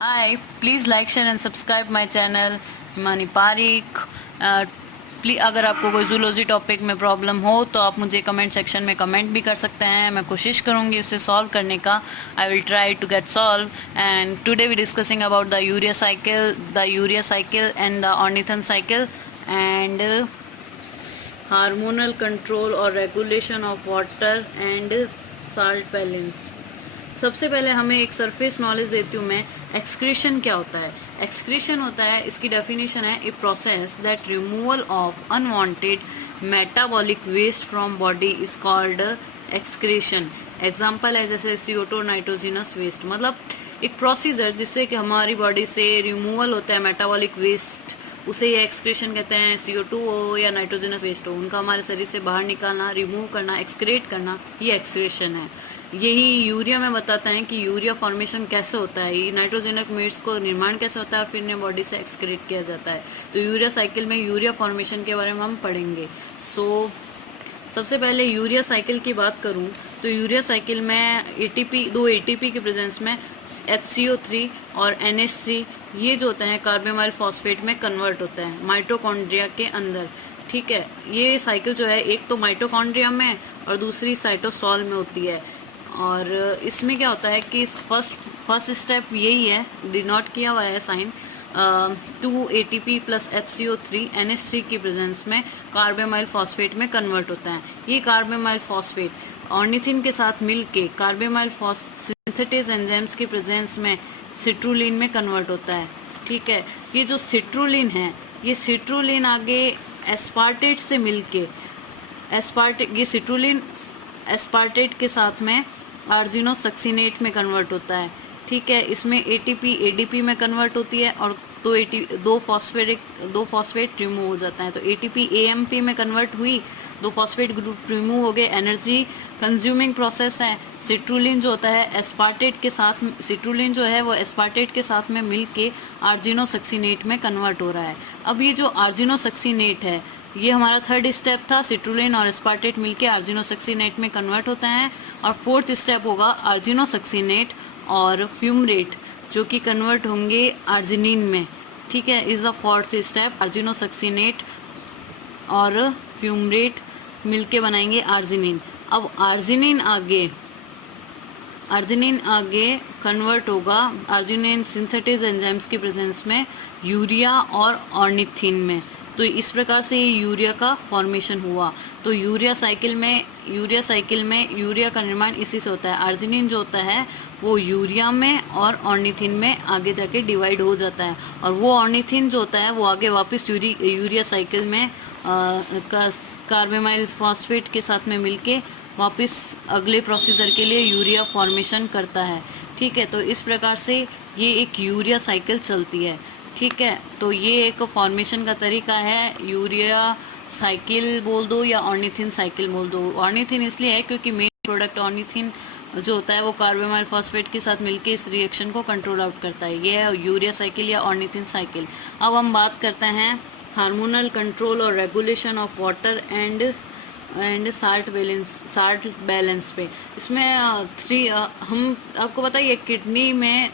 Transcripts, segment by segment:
Hi, please like, share and subscribe my channel Himani Pareek. Please अगर आपको कोई जूलॉजी टॉपिक में प्रॉब्लम हो तो आप मुझे कमेंट सेक्शन में कमेंट भी कर सकते हैं। मैं कोशिश करूँगी उसे सॉल्व करने का। I will try to get solve. And today we discussing about the urea cycle and the ornithine cycle and hormonal control और regulation of water and salt balance. सबसे पहले हमें एक सरफेस नॉलेज देती हूँ मैं। एक्सक्रीशन क्या होता है? एक्सक्रीशन होता है, इसकी डेफिनेशन है, a process that removal of unwanted metabolic waste from body is called excretion. Example है जैसे CO2 नाइट्रोजिनस वेस्ट, मतलब एक प्रोसीजर जिससे कि हमारी बॉडी से रिमूवल होता है मेटाबॉलिक वेस्ट, उसे ये एक्सक्रीशन कहते हैं। CO2 हो या नाइट्रोजनस वेस्ट हो, उनका हमारे शरीर से बाहर निकालना, रिमूव करना, एक्सक्रेट करना, ये एक्सक्रीशन है। यही यूरिया में बताता है कि यूरिया फॉर्मेशन कैसे होता है, ये नाइट्रोजनक वेस्ट को निर्माण कैसे होता है और फिर इन्हें बॉडी से एक्सक्रेट किया जाता है। तो यूरिया साइकिल में यूरिया फॉर्मेशन के बारे में हम पढ़ेंगे। सबसे पहले यूरिया साइकिल की बात करूं तो यूरिया साइकिल में दो ATP के प्रेजेंस में HCO3 और NH3 ये जो होता है कार्बोमाइल फॉस्फेट में कन्वर्ट होता है माइटोकॉन्ड्रिया के अंदर। ठीक है, ये साइकिल जो है एक तो माइटोकॉन्ड्रिया में और दूसरी साइटोसॉल में होती है। और इसमें क्या होता है कि फर्स्ट स्टेप यही है, डिनोट किया हुआ है sign, 2 ATP plus HCO3 NH3 की प्रेजेंस में कार्बोमाइल फॉस्फेट में कन्वर्ट होता है। ये कार्बोमाइल फॉस्फेट ऑर्निथिन के साथ मिलके कार्बोमाइल सिंथेटिक एंजाइम्स की प्रेजेंस में सिट्रुलिन में कन्वर्ट होता है। ठीक है, ये जो सिट्रुलिन है, ये सिट्रुलिन आगे एस्पार्टेट से मिलके ये सिट्रुलिन एस्पार्टेट के साथ में आर्जिनोसक्सिनेट में कन्वर्ट होता है। ठीक है, इसमें ATP ADP में कन्वर्ट होती है और दो फॉस्फेट रिमूव हो जाता है। तो ATP AMP में कन्वर्ट हुई, दो फॉस्फेट ग्रुप रिमूव हो गए, एनर्जी कंज्यूमिंग प्रोसेस है। सिट्रुलिन जो होता है एस्पार्टेट के साथ, सिट्रुलिन जो है वो एस्पार्टेट के साथ में मिलके आर्जिनोसक्सिनेट में कन्वर्ट हो रहा है। अब ये जो आर्जिनोसक्सिनेट है, ये हमारा थर्ड स्टेप था, सिट्रुलिन और एस्पार्टेट मिलके आर्जिनोसक्सिनेट में कन्वर्ट होता है। और फोर्थ स्टेप होगा आर्जिनोसक्सिनेट और फ्यूमरेट जो कि कन्वर्ट होंगे आर्जिनिन में। ठीक है, इज द फोर्थ स्टेप। आर्जिनोसक्सिनेट और फ्यूमरेट मिलके बनाएंगे आर्जिनिन। अब आर्जिनिन आगे कन्वर्ट होगा आर्जिनिन सिंथेटिक एंजाइम्स की प्रेजेंस में यूरिया और ऑर्निथिन में। तो इस प्रकार से ये यूरिया का फॉर्मेशन हुआ। तो यूरिया साइकिल में यूरिया का निर्माण इसी से होता है। आर्जिनिन जो होता है वो यूरिया में और ऑर्निथिन में आगे जाके डिवाइड हो जाता है, और वो ऑर्निथिन जो होता है वो आगे वापस यूरिया साइकिल में कार्बोमाइल फॉस्फेट के साथ में मिलके वापस अगले प्रोसीजर के लिए यूरिया फॉर्मेशन करता है। ठीक है, तो इस प्रकार से ये एक यूरिया साइकिल चलती है। ठीक है, तो ये एक फॉर्मेशन का तरीका है। यूरिया साइकिल बोल दो या ऑर्निथिन साइकिल बोल दो। ऑर्निथिन इसलिए है क्योंकि मेन प्रोडक्ट ऑर्निथिन जो होता है वो कार्बोमाइल फॉस्फेट के साथ मिलके इस रिएक्शन को कंट्रोल आउट करता है। ये है यूरिया साइकिल या ऑर्निथिन साइकिल। अब हम बात करते हैं हार्मोनल कंट्रोल और regulation of water and salt balance पे। इसमें हम आपको पता ही है, किडनी में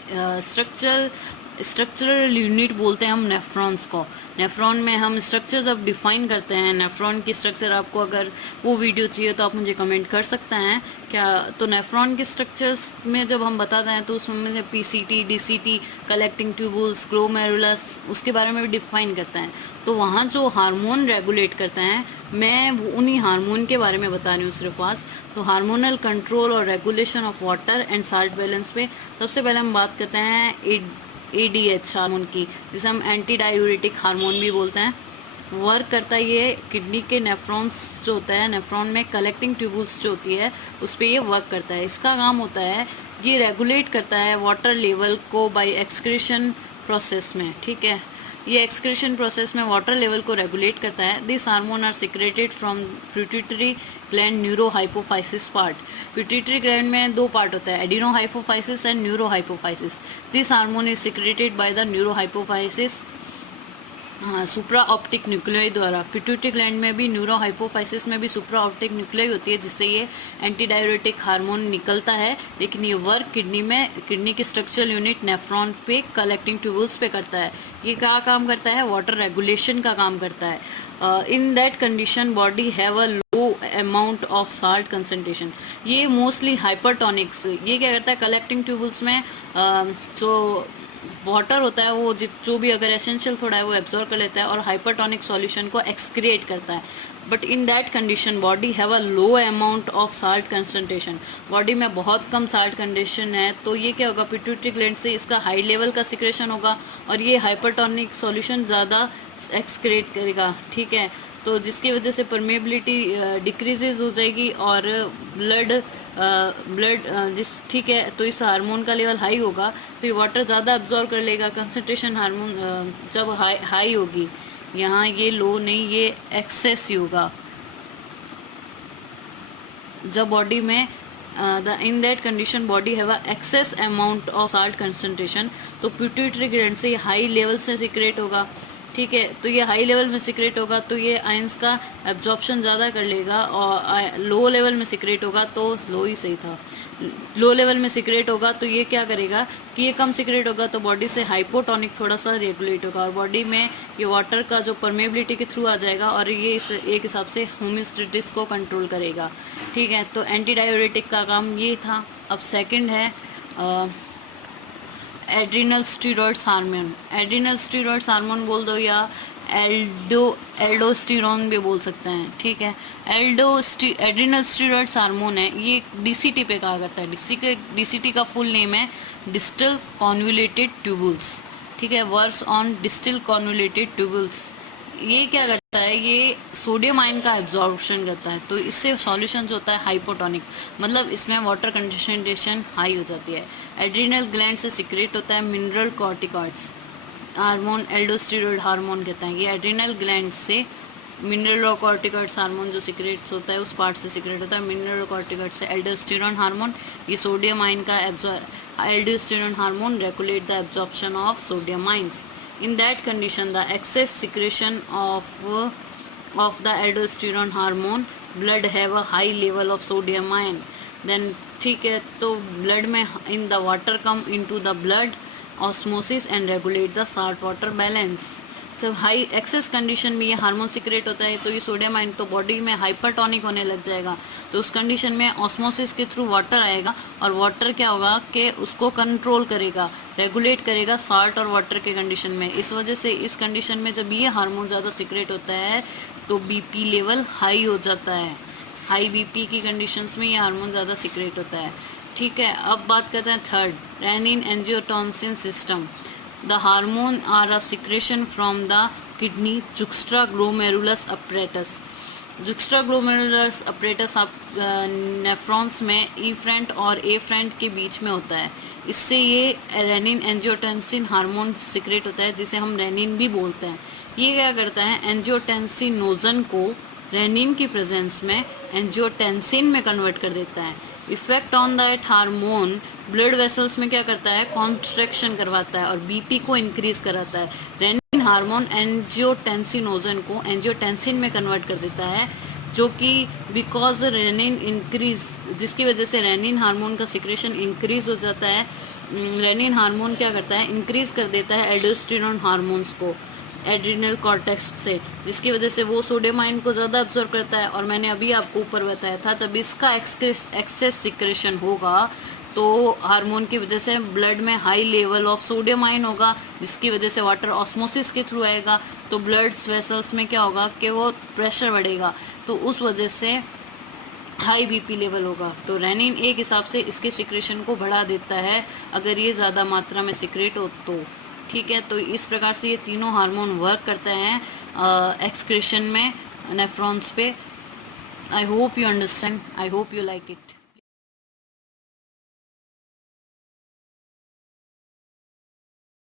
स्ट्रक्चरल यूनिट बोलते हैं हम नेफ्रॉन्स को। नेफ्रॉन में हम स्ट्रक्चर जब डिफाइन करते हैं, नेफ्रॉन की स्ट्रक्चर आपको अगर वो वीडियो चाहिए तो आप मुझे कमेंट कर सकते हैं क्या। तो नेफ्रॉन के स्ट्रक्चर्स में जब हम बताते हैं तो उसमें PCT DCT collecting tubules glomerulus उसके बारे में भी डिफाइन करते हैं। तो वहाँ जो हार्मोन रेगुलेट करते हैं, मैं उन्हीं हार्मोन के बारे में बता रही हूँ सिर्फ आज। तो हार्मोनल कंट्रोल और regulation of water and salt balance पे सबसे पहले हम बात करते हैं ADH हार्मोन की, जिसे हम एंटी डायूरेटिक हार्मोन भी बोलते हैं। वर्क करता है ये किडनी के नेफ्रॉन्स जो होता है, नेफ्रॉन में कलेक्टिंग ट्यूबुल्स जो होती है उस पर ये वर्क करता है। इसका काम होता है ये रेगुलेट करता है वाटर लेवल को बाय एक्सक्रीशन प्रोसेस में। ठीक है, ये एक्सक्रीशन प्रोसेस में वाटर लेवल को रेगुलेट करता है। This hormone are secreted from pituitary gland neurohypophysis part. Pituitary gland में दो पार्ट होता है, adenohypophysis and neurohypophysis. This hormone is secreted by the neurohypophysis हाँ, सुप्रा ऑप्टिक न्यूक्लियाई द्वारा पिट्यूटरी ग्लैंड में भी, न्यूरो हाइपोफाइसिस में भी सुप्रा ऑप्टिक न्यूक्लियाई होती है, जिससे ये एंटी डायरेटिक हार्मोन निकलता है। लेकिन ये वर्क किडनी की स्ट्रक्चरल यूनिट नेफ्रॉन पे, कलेक्टिंग ट्यूबल्स पे करता है। ये क्या काम करता है? वाटर रेगुलेशन का काम करता है। In that condition body have a low amount of salt concentration. ये मोस्टली हाइपरटोनिक्स, ये क्या करता है? कलेक्टिंग ट्यूबल्स में जो वाटर होता है वो जो भी अगर एसेंशियल थोड़ा है वो एब्जॉर्ब कर लेता है और हाइपरटोनिक सॉल्यूशन को एक्सक्रिएट करता है। But in that condition body have a low amount of salt concentration. Body में बहुत कम साल्ट कंडीशन है, तो ये क्या होगा? पिट्यूटरी ग्लैंड से इसका हाई लेवल का सिक्रेशन होगा और ये हाइपरटोनिक सॉल्यूशन ज़्यादा एक्सक्रिएट करेगा। ठीक है, तो जिसकी वजह से परमेबिलिटी डिक्रीजेज हो जाएगी और ब्लड जिस ठीक है, तो इस हार्मोन का लेवल हाई होगा तो ये वाटर ज़्यादा अब्जॉर्ब कर लेगा। कंसंट्रेशन हार्मोन जब हाई होगी, यहाँ ये लो नहीं, ये एक्सेस ही होगा। जब बॉडी में in that condition body have a excess amount of salt concentration, तो पिट्यूटरी ग्लैंड से हाई लेवल से सिक्रेट होगा। ठीक है, तो ये हाई लेवल में सिक्रेट होगा तो ये आयंस का एब्जॉर्प्शन ज़्यादा कर लेगा, और लो लेवल में सिक्रेट होगा तो लो ही सही था। लो लेवल में सिक्रेट होगा तो ये क्या करेगा कि ये कम सिक्रेट होगा तो बॉडी से हाइपोटोनिक थोड़ा सा रेगुलेट होगा और बॉडी में ये वाटर का जो परमेबिलिटी के थ्रू आ जाएगा और ये इस एक हिसाब से होम्योस्टेसिस को कंट्रोल करेगा। ठीक है, तो एंटी डायरेटिक का काम ये था। अब सेकंड है adrenal steroids hormone. Adrenal steroids hormone बोल दो या एल्डोस्टेरोन भी बोल सकते हैं। ठीक है, एड्रिनल स्टीरॉइड्स हार्मोन है, ये डीसीटी पे कहा करता है। डीसीटी का फुल नेम है डिस्टल कॉन्वुलेटेड ट्यूबुल्स। ठीक है, works on distal convoluted tubules. ये क्या करता है? ये सोडियम आयन का एब्जॉर्प्शन करता है, तो इससे सॉल्यूशन जो होता है हाइपोटोनिक, मतलब इसमें वाटर कंसंट्रेशन हाई हो जाती है। एड्रिनल ग्लैंड से सिक्रेट होता है मिनरल कॉर्टिकॉइड्स हार्मोन, एल्डोस्टेरॉइड हार्मोन कहते हैं। ये एड्रिनल ग्लैंड से मिनरल कॉर्टिकॉइड्स हार्मोन जो सिक्रेट होता है उस पार्ट से सिक्रेट होता है। मिनरल कॉर्टिकॉइड से एल्डोस्टेरोन हार्मोन, ये सोडियम आयन का aldosterone hormone regulate the absorption of sodium ions. In that condition, the excess secretion of the aldosterone hormone, blood have a high level of sodium ion. Then ठीक है, तो blood में in the water come into the blood osmosis and regulate the salt water balance. जब high access condition में ये hormone secrete होता है तो ये सोडियम आयन तो बॉडी में हाइपरटोनिक होने लग जाएगा, तो उस कंडीशन में ऑस्मोसिस के थ्रू वाटर आएगा और वाटर क्या होगा कि उसको कंट्रोल करेगा, रेगुलेट करेगा साल्ट और वाटर के कंडीशन में। इस वजह से इस कंडीशन में जब ये हार्मोन ज़्यादा सिक्रेट होता है तो बीपी लेवल हाई हो जाता है। हाई बीपी की कंडीशंस में ये हार्मोन ज़्यादा सिक्रेट होता है। ठीक है, अब बात करते हैं third, renin angiotensin system. The hormone are a secretion from the kidney juxtaglomerulus apparatus. जुक्स्ट्राग्लोमेरुलस apparatus आप नेफ्रॉन्स में इफ्रेंट और एफ्रेंट के बीच में होता है। इससे ये रेनिन एंजियोटेंसिन हार्मोन सिक्रेट होता है, जिसे हम रेनिन भी बोलते हैं। ये क्या करता है? एंजियोटेंसिनोजन को रेनिन की प्रेजेंस में एंजियोटेंसिन में कन्वर्ट कर देता है। Effect on that hormone blood vessels में क्या करता है? कॉन्ट्रैक्शन करवाता है और बीपी को इंक्रीज कराता है। रेनिन हार्मोन एंजियोटेंसिनोजन को एंजियोटेंसिन में कन्वर्ट कर देता है, जो कि बिकॉज रेनिन इंक्रीज, जिसकी वजह से रेनिन हार्मोन का सिक्रेशन इंक्रीज हो जाता है। रेनिन हार्मोन क्या करता है? इंक्रीज कर देता है एल्डोस्टेरोन हार्मोन्स को एड्रिनल कॉर्टेक्स से, जिसकी वजह से वो सोडियम आयन को ज़्यादा अब्जॉर्ब करता है। और मैंने अभी आपको ऊपर बताया था, जब इसका एक्सेस सिक्रेशन होगा तो हार्मोन की वजह से ब्लड में high level of sodium ion होगा, जिसकी वजह से वाटर ऑस्मोसिस के थ्रू आएगा, तो ब्लड वेसल्स में क्या होगा कि वो प्रेशर बढ़ेगा, तो उस वजह से हाई बीपी लेवल होगा। तो रेनिन एक हिसाब से इसके सिक्रेशन को बढ़ा देता है अगर ये ज़्यादा मात्रा में सिक्रेट हो तो। ठीक है, तो इस प्रकार से ये तीनों हार्मोन वर्क करते हैं एक्सक्रीशन में नेफ्रॉन्स पे। I hope you understand, I hope you like it.